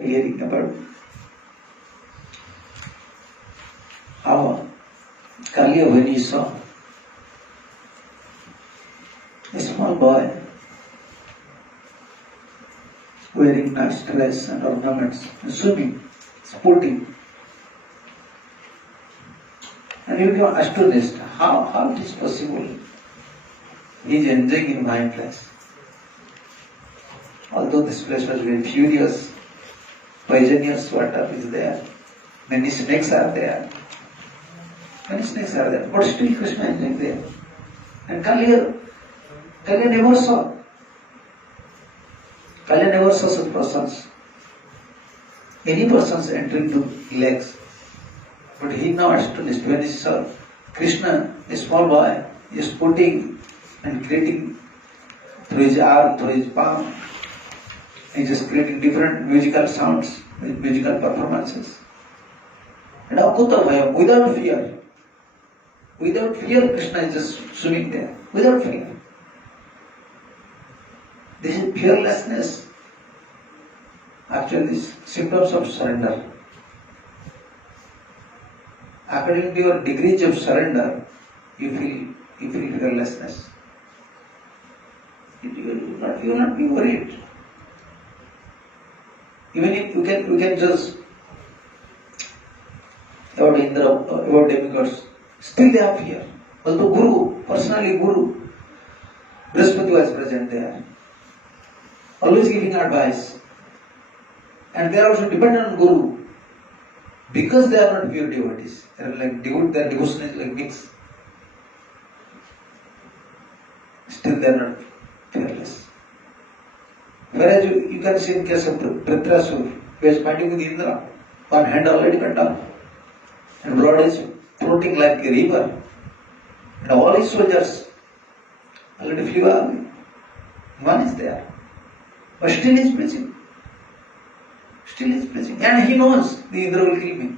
hearing about how KΑLIYA, when he saw a small boy wearing nice dress and ornaments, swimming, sporting, and you become astonished how it is possible. He is enjoying in my place. Although this place was very furious, poisonous water is there, many snakes are there, but still Krishna is like there. And KALIYA never saw. KALIYA never saw such persons. Any persons entering to legs. But he now astonished when he saw Krishna, a small boy, is putting and creating through his arm, through his palm. He is just creating different musical sounds, musical performances. And Akuta Bhayam, without fear. Without fear, Krishna is just swimming there. Without fear. This is fearlessness. Actually, these symptoms of surrender. According to your degrees of surrender, you feel fearlessness. You will not be worried. Even if you can just about Indra, about demigods, still they have fear. Although Guru, Brihaspati was present there, always giving advice. And they are also dependent on Guru. Because they are not pure devotees. They are like their devotion is like mix. Still they are not fearless. Whereas you can see in case of Dhritarashtra, who is fighting with Indra, one hand already cut off, and blood is floating like a river, and all his soldiers already flew away. One is there, but still he is preaching. And he knows the Indra will kill me.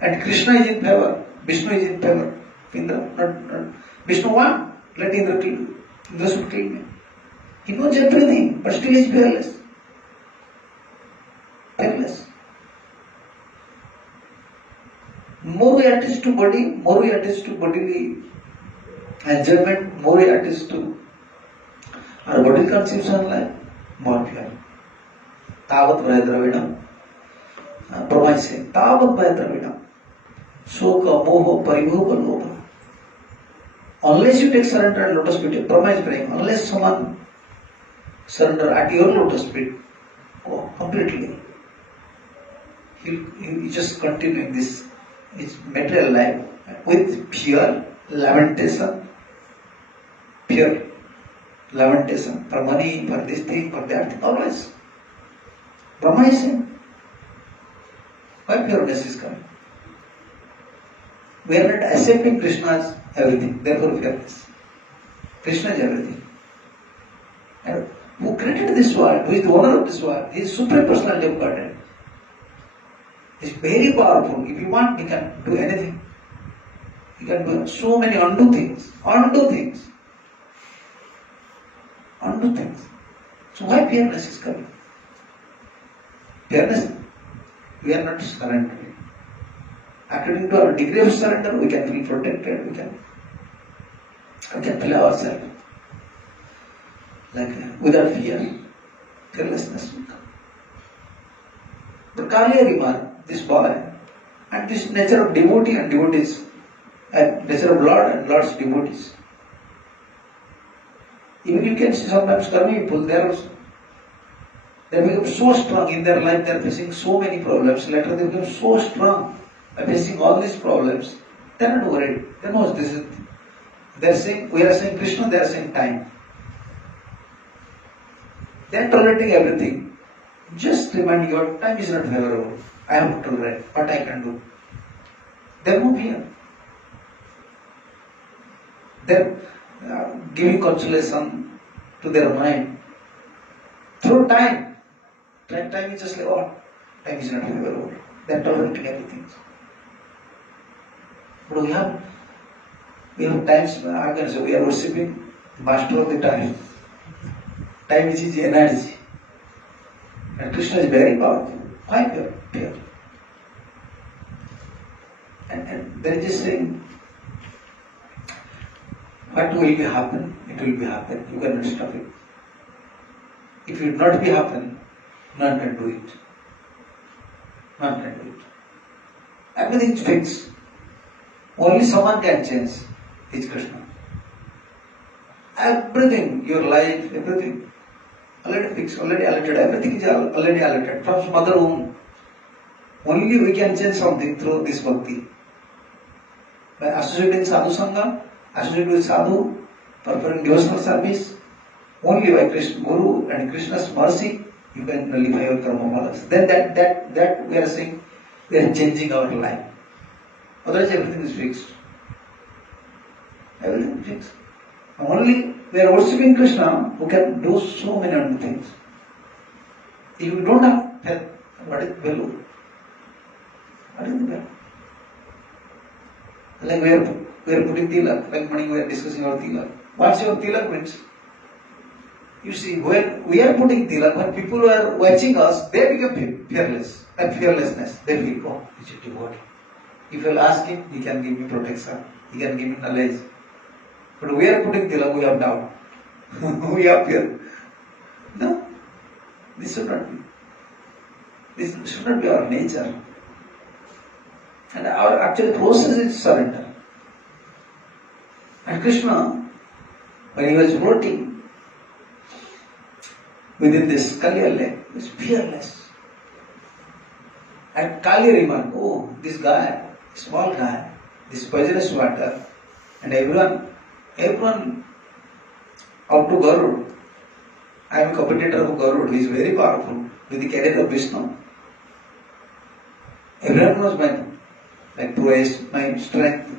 And Krishna is in favor, Vishnu is in favor. Indra, not Vishnu won, let Indra kill me. Indra should kill me. He knows everything, but still he is fearless. More we attach to body, more we attach to bodily enjoyment, more we attach to our bodily conception life, more fear. Tavat Vayadravidam. Brahma is saying, Tavat Vayadravidam. Soka, Moha, Paribhoga, Lobha. Unless you take surrender at lotus feet, Brahma is praying, unless someone surrender at your lotus feet, completely, he just continuing this his material life with pure lamentation for money, for this thing, for that thing, always. Brahma is saying, why pureness is coming? We are not accepting Krishna as everything, therefore fearless. Krishna is everything. And who created this world, who is the owner of this world, he is Supreme Personality of Godhead. He is very powerful. If you want, he can do anything. He can do so many undo things. So why fearless is coming? Fearless, we are not surrendering. According to our degree of surrender, we can feel protected, we can feel ourselves like without fear, fearlessness will come. But KALIYA remarked, this boy, and this nature of devotee and devotees, and nature of Lord and Lord's devotees. Even you can see sometimes karmi people, they become so strong in their life, they are facing so many problems. Later they become so strong by facing all these problems. They are not worried. They know this is. They are saying, we are saying Krishna, they are saying time. They are tolerating everything. Just reminding you, time is not favorable. I have to tolerate what I can do. They are no fear. They are giving consolation to their mind through time. Time is just like, time is not favorable. They are tolerating everything. But we have times, I can say, we are worshipping master of the time. Time is his energy. And Krishna is very powerful. Why pure? Pure. And there is this saying, what will be happen? It will be happen. You cannot stop it. If it will not be happen, none can do it. None can do it. Everything is fixed. Only someone can change. It's Krishna. Everything, your life, everything, already fixed, already allotted. Everything is already allotted. From mother womb. Only we can change something through this bhakti. By associating sadhu sangha, associating with sadhu, performing devotional service, only by Krishna, Guru and Krishna's mercy, you can nullify your karma phalas. Then that we are saying, we are changing our life. Otherwise everything is fixed. Everything is fixed. Only we are worshipping Krishna who can do so many other things. If you don't have faith, what is value? What is the value? Like we are putting tilak, like morning we are discussing our tilak. What's your tilak means? You see, when we are putting tilak, when people are watching us, they become fearless. Like fearlessness. They feel, oh, it's a devotee. If you'll ask him, he can give me protection. He can give me knowledge. But we are putting tilak, we have doubt. We have fear. No. This should not be. This should not be our nature. And our actual process is surrender. And Krishna, when he was floating within this KΑLIYA lake, he was fearless. And KALIYA remarked, oh, this guy, small guy, this poisonous water, and everyone up to Garud. I am a competitor of Garud, he is very powerful, with the cadet of Vishnu. Everyone knows my prowess, my strength.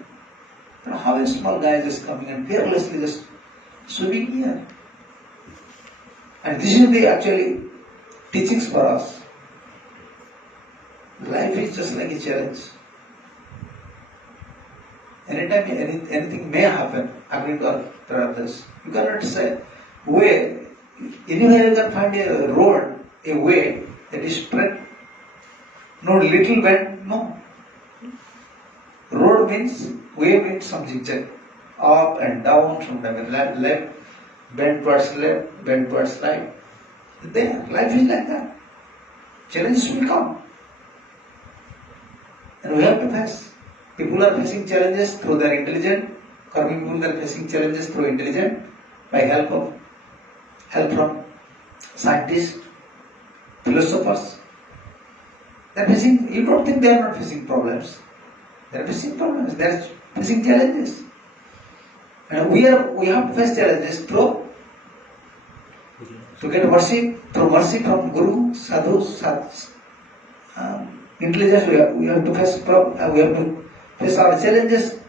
But how a small guy is just coming and fearlessly just swimming here? And this is the actually teachings for us. Life is just like a challenge. Anytime anything may happen according to others. You cannot say, way, anywhere you can find a road, a way that is straight. No little bend, no. Road means, way means some zigzag. Up and down, from the left, bend towards left, bend towards right. There, life is like that. Challenges will come. And we have to face. People are facing challenges through their intelligence. Karmic people are facing challenges through intelligence by help from scientists, philosophers. They are facing, you don't think they are not facing problems. They are facing problems, they are facing challenges. And we have to face challenges to get mercy, through mercy from Guru, Sadhu, intelligence. We have to face our challenges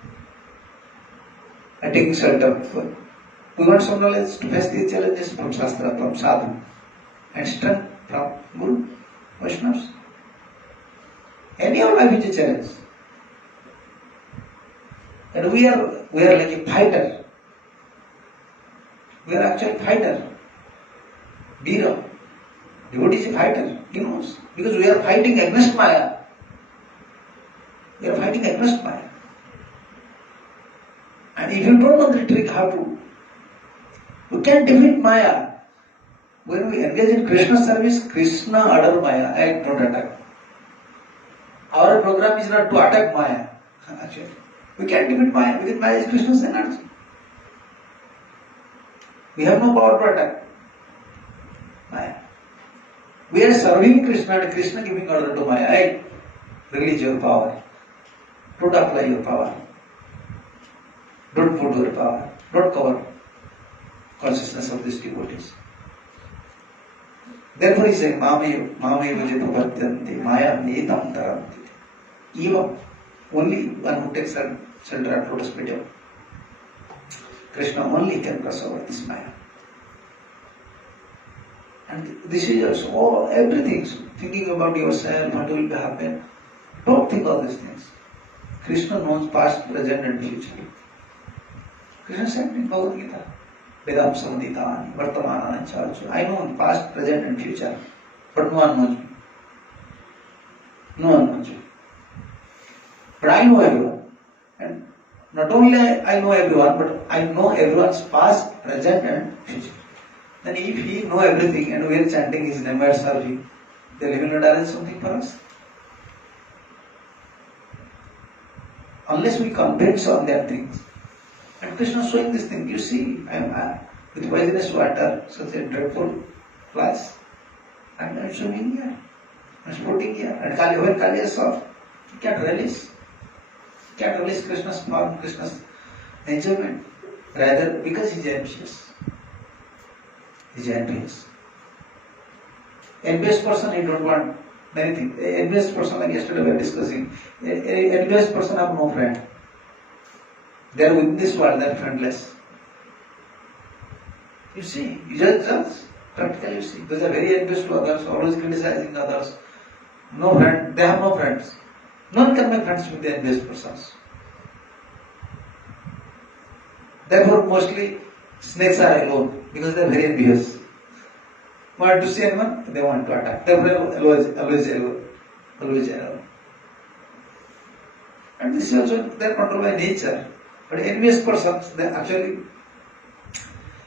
and taking shelter. We want some knowledge to face these challenges from Shastra, from Sadhu, and strength from Guru, Vaishnavas. Any of life is a challenge. And we are like a fighter. We are actually a fighter. Veera. Devotee is a fighter. He knows. Because we are fighting against Maya. We are fighting against Maya. And if you don't know the trick how to, you can defeat Maya. When we engage in Krishna service, Krishna order Maya and don't attack. Our program is not to attack Maya. Actually, we can't defeat Maya because Maya is Krishna's energy. We have no power to attack Maya. We are serving Krishna and Krishna giving order to Maya. Hey, release your power. Don't apply your power. Don't put your power. Don't cover consciousness of these devotees. Therefore he says, Mame vijita bhaktyanti, Maya netam taranti. Even only one who takes shelter at lotus feet of Krishna only can cross over this Maya. And this is also everything. Thinking about yourself, what will happen. Don't think all these things. Krishna knows past, present and future. Krishna said in Bhagavad Gita, Vedam Samditani, Vartamanani Charchu. I know past, present and future. but no one knows me. No one knows me. But I know everyone. And not only I know everyone, but I know everyone's past, present and future. Then if he know everything and we are chanting his name or serving, then he will not arrange something for us. Unless we convince on their things. And Krishna is showing this thing. You see, I am with poisonous water, such a dreadful flies. And I am swimming here. I am sporting here. And when KΑLIYA saw, he can't release. He can't release Krishna's form, Krishna's enjoyment. Rather, because he is ambitious. He is envious. Envious person, he don't want many things. Envious person, like yesterday we were discussing, envious person have no friend. They are within this world, they are friendless. You see, you just practically you see. Those are very envious to others, always criticizing others. No friend, they have no friends. No one can make friends with the envious persons. Therefore, mostly snakes are alone because they are very envious. Want to see anyone? They want to attack. Therefore, always alone. And this is also they are controlled by nature. But envious persons, they actually,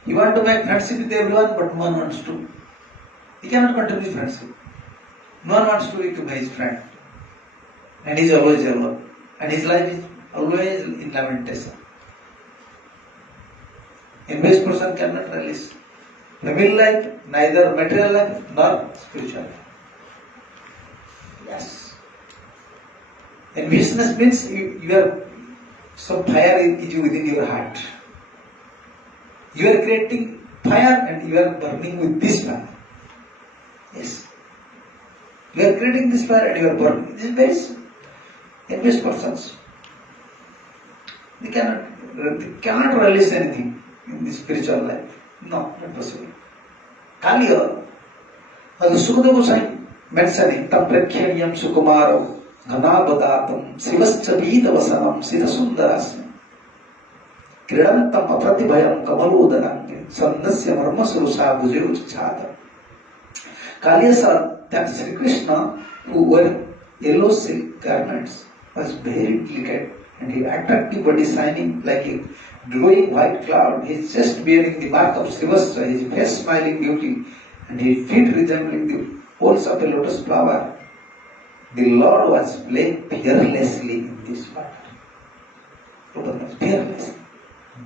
you want to make friendship with everyone, but no one wants to. He cannot continue friendship. No one wants to become his friend. And he is always alone. And his life is always in lamentation. Envious person cannot release family life, neither material life nor spiritual life. Yes. Enviousness means you are some fire is within your heart. You are creating fire and you are burning with this fire. Yes. You are creating this fire and you are burning. This is very envious persons. They cannot release anything in the spiritual life. No, not possible. KΑLIYA, as Sukadeva Goswami mentioning, tam prakhyanyam sukumaro ghanabadatam sivascha vidavasanam siddhasundarasya kridantam apratibhayam kamaludanam sandasya marmasurusha bhujayuchchata. KALIYA saw that Sri Krishna, who wore yellow silk garments, was very delicate and he attractive body shining like a glowing white cloud, his chest bearing the mark of Srivastra, his face smiling beauty, and his feet resembling the poles of a lotus flower. The Lord was playing fearlessly in this water. Fearlessly.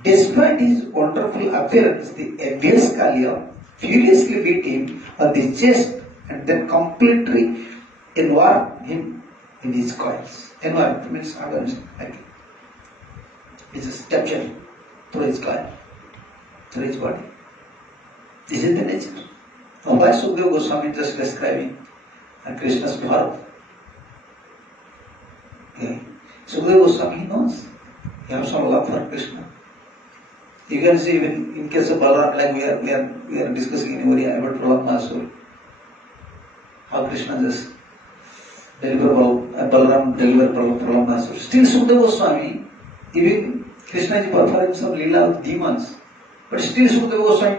Despite his wonderful appearance, the envious KALIYA furiously beat him on the chest and then completely enwrapped him in his coils. Enwrapped means like it's a captured through his coil, through his body. This is the nature. Now why Sukadeva Goswami just describing Krishna's form? Okay. Sukadeva Goswami knows. He has some love for Krishna. You can see even in case of Balaram, like we are discussing in Uriya about Mahārāj, how Krishna just Balaram delivered Mahārāj. Still Sukadeva Goswami, even Krishna is performing some lila with demons, but still Sukadeva Goswami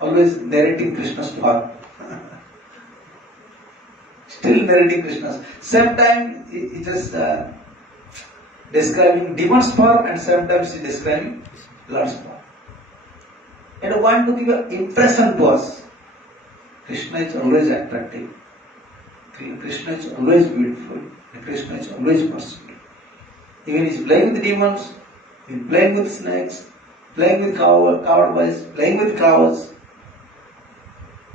always narrating Krishna's form. Still narrating Krishna's. Same time he just describing demons' form and sometimes he describing Lord's form. And I want to give an impression to us. Krishna is always attractive. Krishna is always beautiful. And Krishna is always merciful. Even he is playing with demons, he is playing with snakes, playing with cowboys, playing with cows.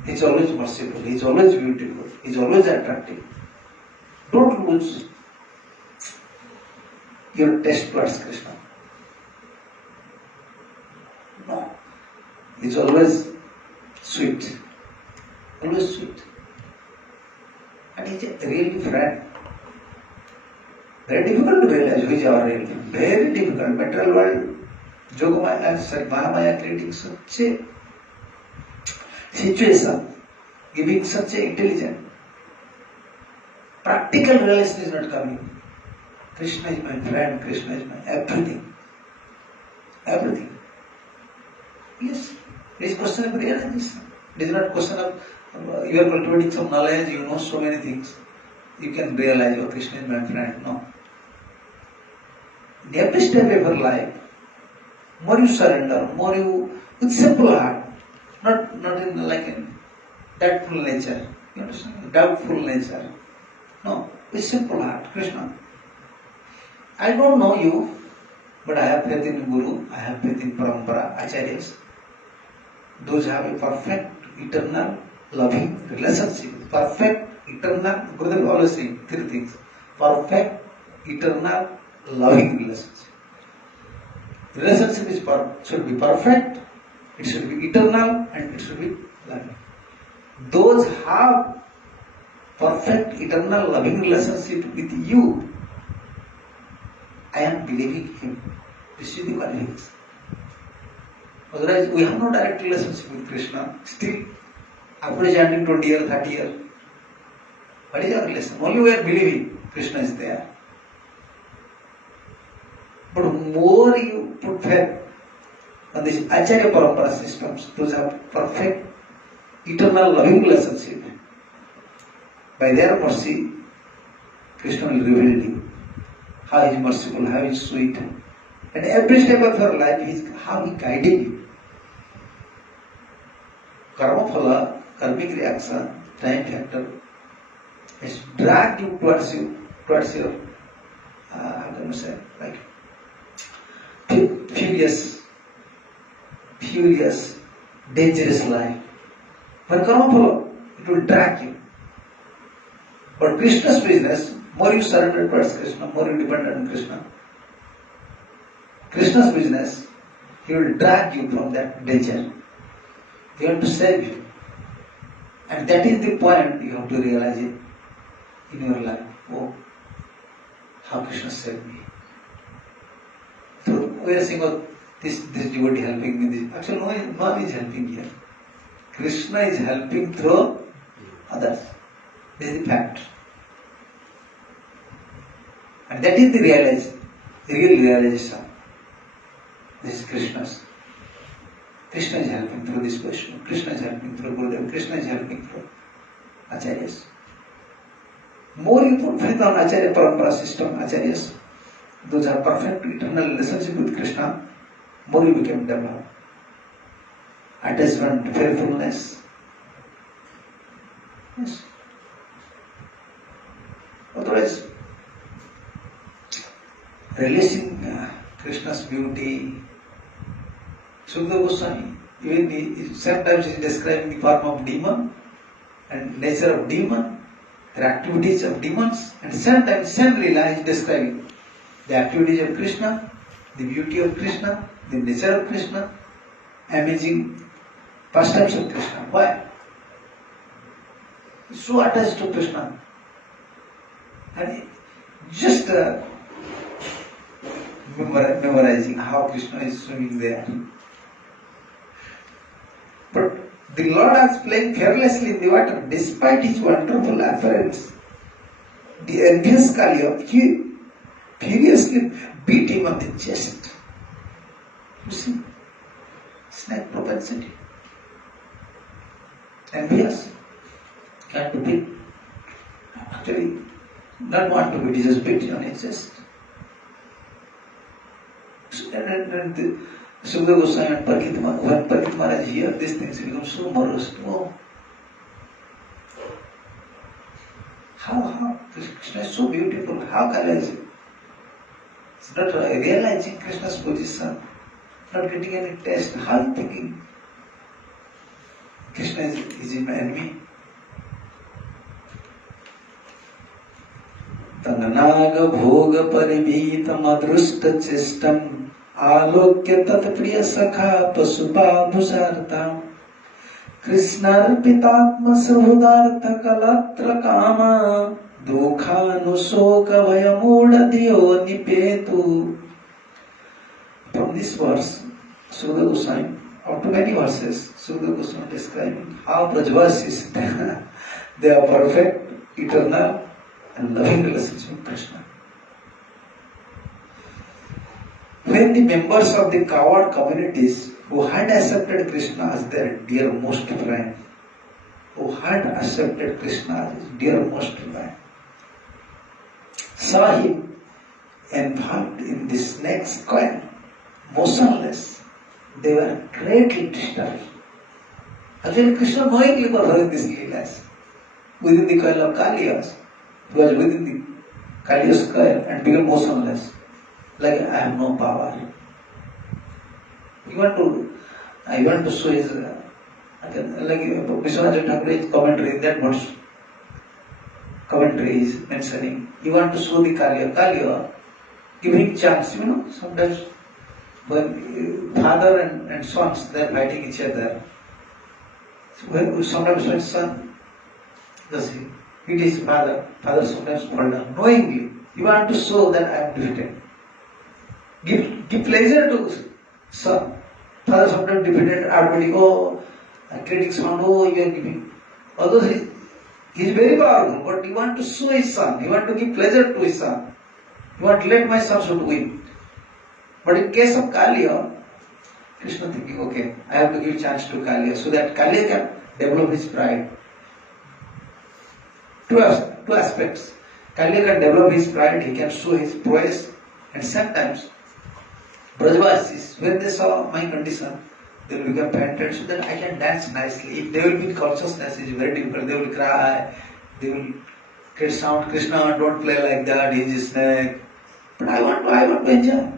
He is always merciful. He is always beautiful. He is always attractive. Don't lose your taste towards Krishna. No. He is always sweet. Always sweet. And he is a really friend. Very difficult to realize who is our real friend. Very difficult. Material world, Yogamaya and Mahamaya creating such a situation, giving such a intelligence. Practical realization is not coming. Krishna is my friend, Krishna is my everything. Everything. Yes. It is question of realization. It is not question of You are cultivating some knowledge, you know so many things. You can realize, oh, Krishna is my friend. No. In every step of your life, more you surrender, more you, with simple heart, not in like in doubtful nature. You understand? Doubtful nature. No, with simple heart, Krishna. I don't know you, but I have faith in Guru, I have faith in Parampara, Acharyas. Those have a perfect, eternal, loving relationship. Perfect, eternal, Gurudev always saying three things. Perfect, eternal, loving relationship. Relationship should be perfect, it should be eternal, and it should be loving. Those have perfect, eternal, loving relationship with you. I am believing him. This is the conviction. Otherwise, we have no direct relationship with Krishna. Still, after chanting 20 years, 30 years, what is our relation? Only we are believing Krishna is there. But more you put faith on this Acharya Parampara systems, those have perfect, eternal, loving relationship. By their mercy, Krishna will reveal you how he is merciful, how he is sweet. And every step of your life, how he guiding you. Karma phala, karmic reaction, time factor, has dragged you towards your, how can I say, like, furious, dangerous life. But karma phala, it will drag you. But Krishna's business, more you surrender towards Krishna, more you depend on Krishna. Krishna's business, he will drag you from that danger. He wants to save you. And that is the point you have to realize it in your life. Oh, how Krishna saved me. So we are saying, oh, this devotee helping me. Actually, no one is helping here. Krishna is helping through others. This is the fact. And that is the real realization. This is Krishna's. Krishna is helping through this question. Krishna is helping through Gurudev. Krishna is helping through Acharyas. More you put faith on Acharya Parampara system, Acharyas, those are perfect eternal relationship with Krishna, more you become developed. Attachment, faithfulness. Yes. Otherwise, releasing Krishna's beauty. Sukadeva Goswami, even sometimes he is describing the form of demon and nature of demon, the activities of demons, and sometimes same Lila he is describing the activities of Krishna, the beauty of Krishna, the nature of Krishna, amazing pastimes of Krishna. Why? He is so attached to Krishna. And just memorizing how Krishna is swimming there. But the Lord was playing fearlessly in the water despite his wonderful appearance. The envious KΑLIYA furiously beat him on the chest. You see, snake propensity. Envious can't be beat. Actually, not want to beat, he just beat on his chest. And Sukadeva Goswami and when Parikit Mahārāj hear these things, he becomes so morose. Oh, how Krishna is so beautiful, how KALIYA is it? It's not realizing Krishna's position, not getting any taste. How are you thinking Krishna is my enemy? Tananaga bhoga paribhitam adrusta chestam आलोक्य तत्प्रिय सखा पशुपाभुषार्तां कृष्णार्पितात्म सुहृदार्थ कलत्र कामा दुखानुशोक भयमूढ़ निपेतु. From this verse, Sukadeva Goswami, up to many verses, Sukadeva Goswami describing how Brajvasis they are perfect, eternal, and loving relationship with Krishna. When the members of the coward communities who had accepted Krishna as their dear most friend, who had accepted Krishna as his dearmost friend, saw him involved in the snake's coil, motionless. They were greatly disturbed. Actually, Krishna knowingly performed these leelas within the coil of KΑLIYA. He was within the KALIYA's coil and became motionless. Like, I have no power. You want to show his, like Vishwanath Thakure's commentary in that verse. Commentary is mentioning, you want to show the KALIYA, give him chance, sometimes when father and sons, they are fighting each other. Sometimes when son does he hit his father, father sometimes fall down. Knowingly, you want to show that I am defeated. Give pleasure to son. Father sometimes defeated, everybody, critics found, you are giving. Although he is very powerful, but you want to show his son, you want to give pleasure to his son. You want to let my son should win. But in case of KALIYA, Krishna thinking, okay, I have to give chance to KALIYA so that KALIYA can develop his pride. Two aspects. KALIYA can develop his pride, he can show his prowess, and sometimes Brajavasis, when they saw my condition, they will become fainted so that I can dance nicely. If they will be in consciousness, it is very difficult. They will cry, they will get sound, Krishna, don't play like that, he is a snake. But I want to enjoy.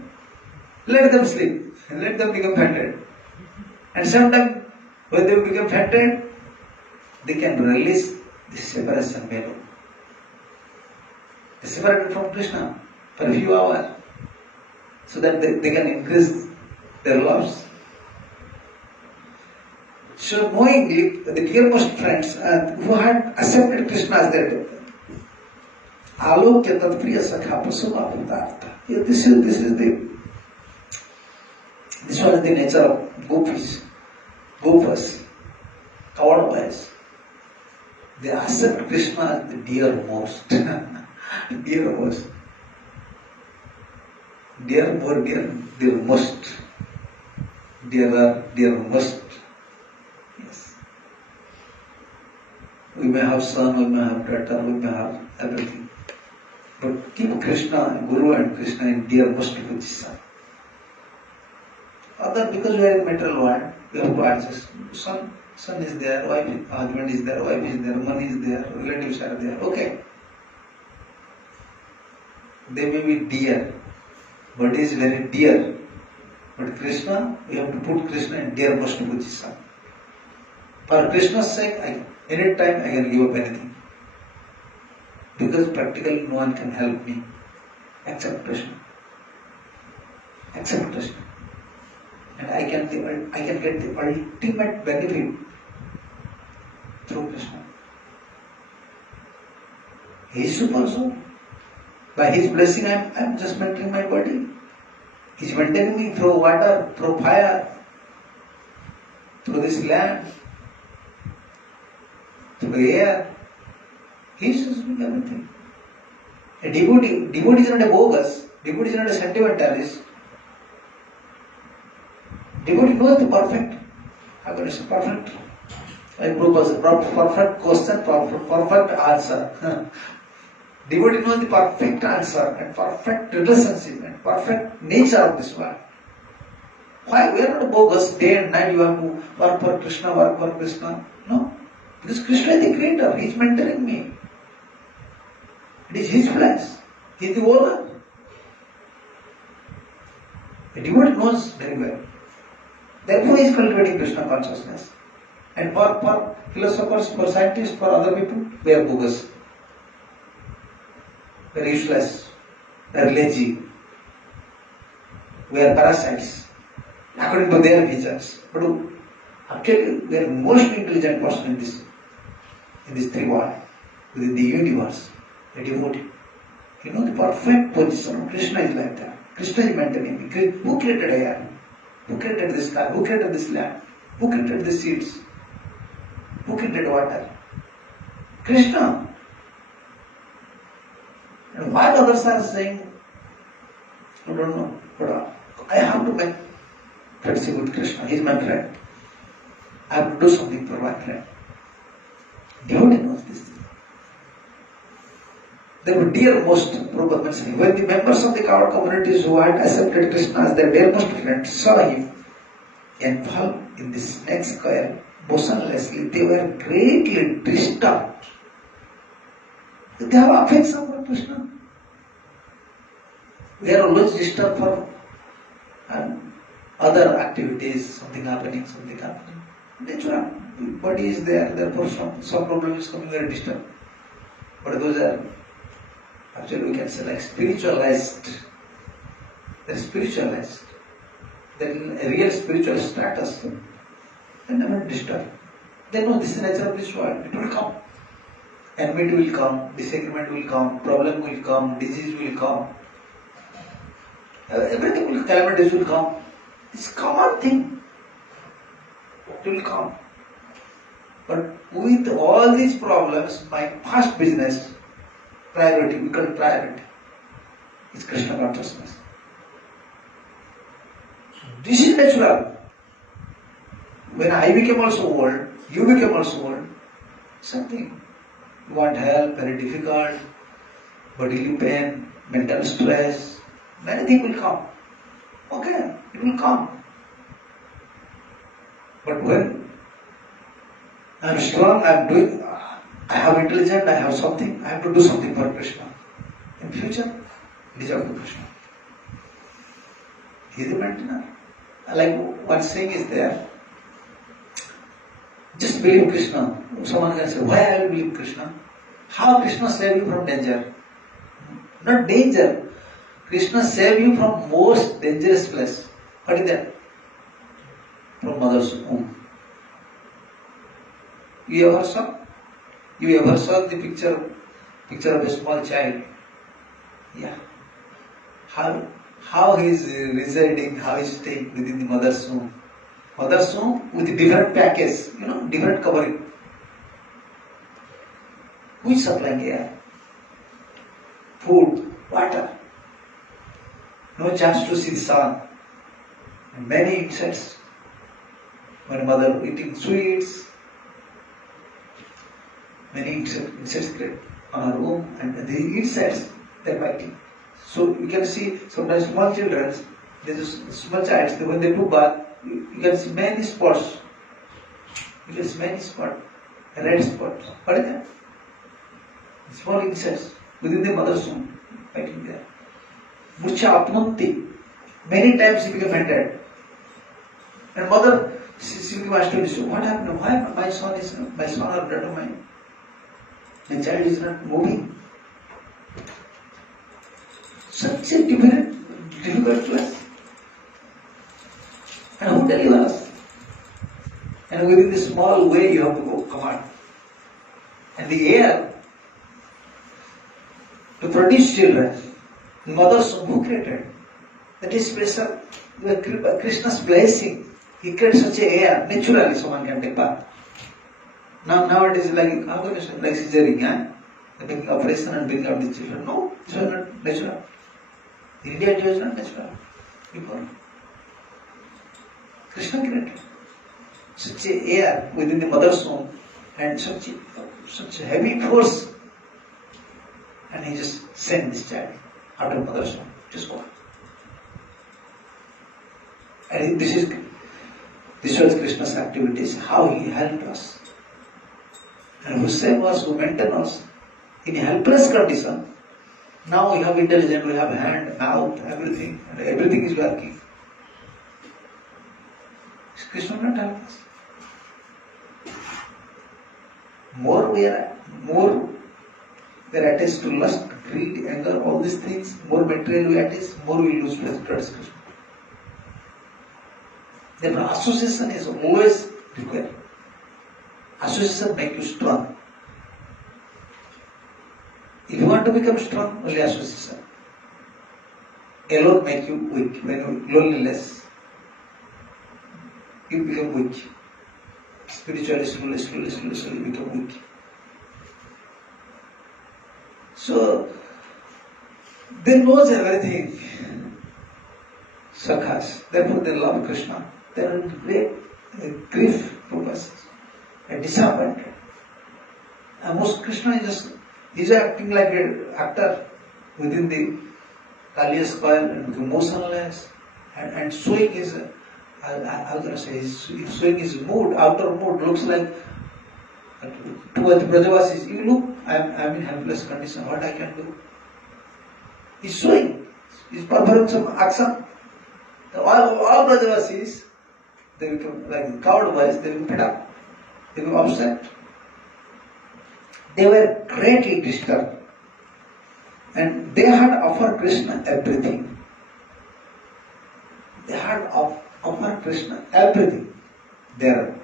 Let them sleep, and let them become fainted. And sometimes, when they become fainted, they can release the separation mellow. They separate from Krishna for a few hours, so that they can increase their loves. So knowingly, the dearmost friends who had accepted Krishna as their Alokya Tatpriya Sakha Pasuma Bhutartha. This was the nature of gopis, gopas, Kaudavas. They accept Krishna as the dearmost. Dearmost. Dearmost. Dearmost. Yes. We may have son, we may have daughter, we may have everything. But keep Krishna, Guru and Krishna in dearmost position. Other, because we are in material world, we have to adjust. Son is there, husband is there, wife is there, money is there, relatives are there. Okay. They may be dear, but is very dear. But Krishna, we have to put Krishna in dearmost position. For Krishna's sake, any time I can give up anything. Because practically no one can help me except Krishna. Except Krishna. And I can get the ultimate benefit through Krishna. He is super soul. By his blessing, I am just maintaining my body. He is maintaining me through water, through fire, through this land, through the air. He is just doing everything. A devotee is not a bogus, devotee is not a sentimentalist. Devotee knows the perfect. How can I say perfect? Like perfect question, perfect answer. Devotee knows the perfect answer and perfect relationship and perfect nature of this world. Why? We are not bogus. Day and night you have to work for Krishna, work for Krishna. No. Because Krishna is the creator. He is mentoring me. It is his place. He is the owner. The devotee knows very well. Therefore he is cultivating Krishna consciousness. And for philosophers, for scientists, for other people, they are bogus. They are useless. They are lazy. We are parasites. According to their visions. But actually, we are the most intelligent person in this three world, within the universe, a devotee. You know the perfect position of Krishna is like that. Krishna is maintaining me. Who created air? Who created this sky? Who created this land? Who created the seeds? Who created water? Krishna. And while others are saying, I don't know, but I have to make friendship with Krishna. He is my friend. I have to do something for my friend. Devotee knows this thing. They were dearmost Prabhupada. When the members of the Kaur communities who had accepted Krishna as their dearmost friend saw him involved in the snake's coil motionlessly, they were greatly disturbed. They have affection for Krishna. We are always disturbed for other activities, something happening. Natural. Body is there, therefore some problem is coming, we are disturbed. But those are, actually we can say like spiritualized. They are spiritualized. They are in a real spiritual status. They never disturb. They know this is the nature of this world. It will come. Enmity will come, disagreement will come, problem will come, disease will come. Everything will, calamities will come. It's a common thing. It will come. But with all these problems, my first business, priority, we call it priority, is Krishna consciousness. This is natural. When I became also old, you became also old, something. You want help, very difficult, bodily pain, mental stress, many things will come. Okay, it will come. But when I am strong, I am doing, I have intelligence, I have something, I have to do something for Krishna. In future, it is up to Krishna. He is the maintainer. Like one saying is there, just believe Krishna. Someone can say, why I will believe Krishna? How Krishna save you from danger? Not danger. Krishna save you from most dangerous place. What is that? From mother's womb. You ever saw? You ever saw the picture of a small child? Yeah. How he is residing, how he is staying within the mother's womb. Mother's womb with a different package, different covering. Who is supplying air? Food, water. No chance to see the sun. And many insects. When mother eating sweets, many insects get on her womb, and the insects, they are biting. So you can see sometimes small children, small child, when they do bath, you can see many spots. You can see many spots, red spots. What is that? Small insects within the mother's womb, biting there. Murcha apnunti. Many times he became fainted. And mother, she became astonished. What happened? Why my son or daughter, my child is not moving? Such a difficult class. And who delivers us? And within this small way you have to go, come on. And the air to produce children, mother's who created? That is special. Krishna's blessing. He created such a air, naturally someone can take part. Nowadays, like, how can you say, like cesarean, yeah? Making operation and bringing out the children. No, it's not natural. In India, it was not natural before. Krishna created such a air within the mother's womb and such a heavy force, and he just sent this child out of mother's womb. Just go. And this was Krishna's activities, how he helped us. And who saved us, who maintained us in a helpless condition. Now we have intelligence, we have hand, mouth, everything, and everything is working. Is Krishna not help us? More we are attached to lust, greed, anger, all these things, more material we attach, more we lose faith towards Krishna. Therefore, association is always required. Association makes you strong. If you want to become strong, only association. Alone make you weak. When you loneliness, you become weak. Spiritually, slowly become weak. So, they knows everything. Sakhas. Therefore they love Krishna. They are in great grief purposes and disappointed. And most Krishna is acting like an actor within the KΑΛIYA coil and motionless and showing his, I was going to say, he's showing his mood, outer mood looks like towards Brajavasis. You look, I'm in helpless condition, what I can do? He's showing, he's performing some action. All Brajavasis, they become like cowed boys, they become fed up, they become upset. They were greatly disturbed. And they had offered Krishna everything. They had offered Krishna everything. Their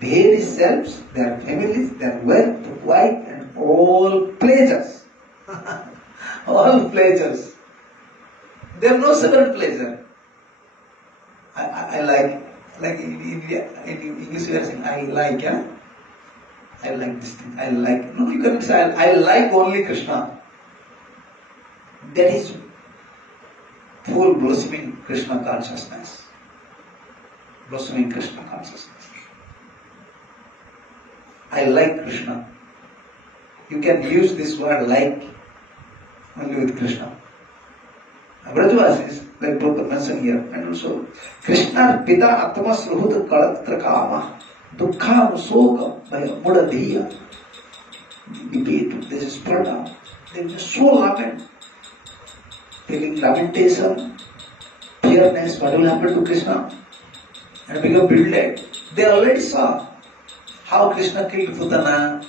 very selves, their families, their wealth, wife, and all pleasures. All pleasures. They have no separate pleasure. I like in English we are saying, I like, yeah? I like this thing, I like. No, you cannot say, I like only Krishna. That is full blossoming Krishna consciousness. Blossoming Krishna consciousness. I like Krishna. You can use this word like only with Krishna. Brajavasis, like Prabhupada mentioned here, and also Krishna Pita Atma Sruhut Kalatra Kama Dukha Soka by Mudadhiya. Debate, there is Prada. They are just so lament. Feeling lamentation, fearness, what will happen to Krishna? And become bewildered. They already saw how Krishna killed Putana,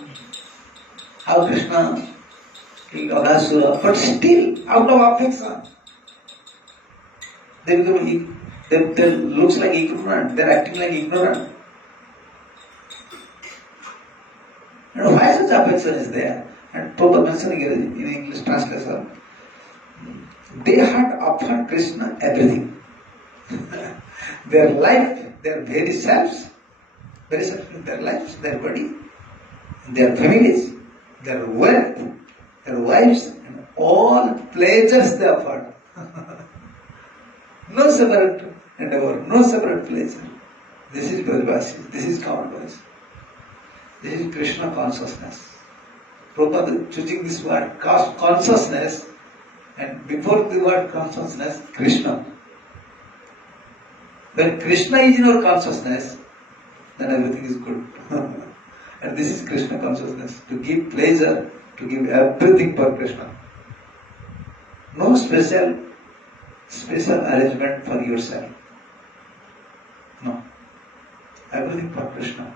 how Krishna killed Aghasura, but still, out of affection, they become, they looks like ignorant, they are acting like ignorant. And why such affection is there? And Prabhupada mentioning here in English translation, they had offered Krishna everything. Their life, their very selves, their lives, their body, their families, their wealth, their wives, and all pleasures they offered. No separate endeavor, no separate pleasure. This is Brajavasis, this is Kavalvas. This is Krishna consciousness. Prabhupada choosing this word, consciousness, and before the word consciousness, Krishna. When Krishna is in our consciousness, then everything is good. And this is Krishna consciousness, to give pleasure, to give everything for Krishna. No special arrangement for yourself. No. Everything for Krishna.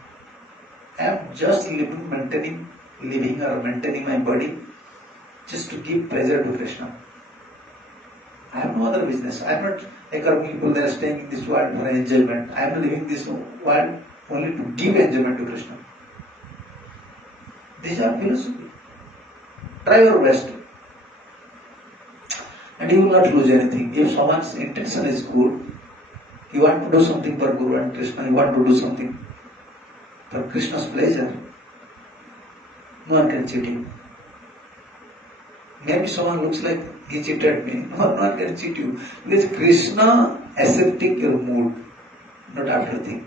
I am just maintaining my body just to give pleasure to Krishna. I have no other business. I am not like our people that are staying in this world for enjoyment. I am living this world only to give enjoyment to Krishna. These are philosophy. Try your best. And you will not lose anything. If someone's intention is good, you want to do something for Guru and Krishna, you want to do something for Krishna's pleasure, no one can cheat him. Maybe someone looks like he cheated me. No one can cheat you. Because Krishna accepting your mood, not after thing.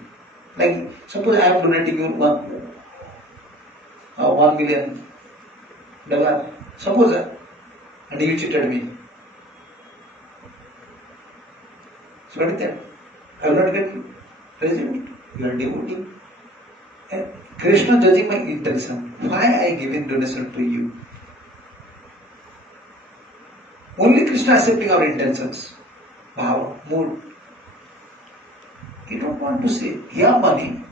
Like, suppose I am donating you $1 million. Suppose, and you cheated me. So what is that? I will not get result. You are devotee. Krishna judging my intention. Why I giving donation to you? Only Krishna accepting our intentions. Bhava, mood. You don't want to say, yeah, money.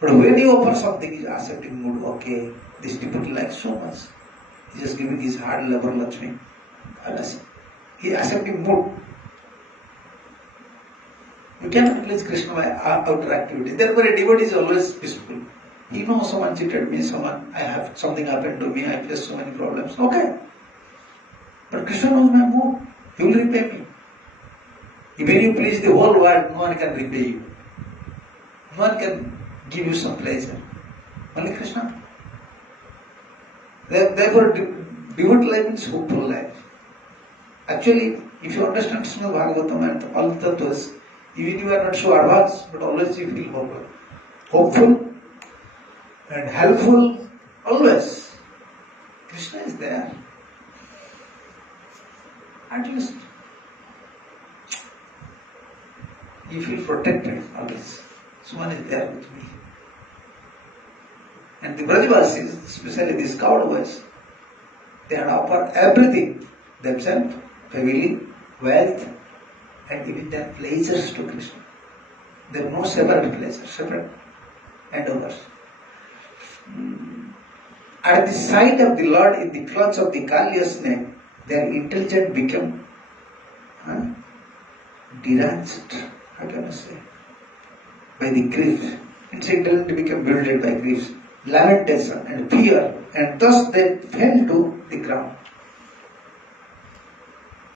But when you offer something, he is accepting mood. Okay, this devotee likes so much. He is giving his hard labor Lakshmi. He is accepting mood. You cannot please Krishna by outer activity. Therefore, a devotee is always peaceful. He knows someone cheated me, something happened to me, I faced so many problems. Okay. But Krishna knows my mood. He will repay me. When you please the whole world, no one can repay you. No one can give you some pleasure. Only Krishna. Therefore, devotee life is hopeful life. Actually, if you understand Srimad Bhagavatam and all the tattvas, even you are not so advanced, but always you feel hopeful and helpful Always. Krishna is there. At least you feel protected always. Someone is there with me. And the Brajavasis, especially these cowboys, they had offered everything themselves, family, wealth, and even their pleasures to Krishna. There are no separate pleasures, separate endeavors. At the sight of the Lord in the clutch of the KΑLIYA's name, their intelligence became deranged, how can I say, by the grief. Its intelligence became bewildered by grief, lamentation and fear, and thus they fell to the ground.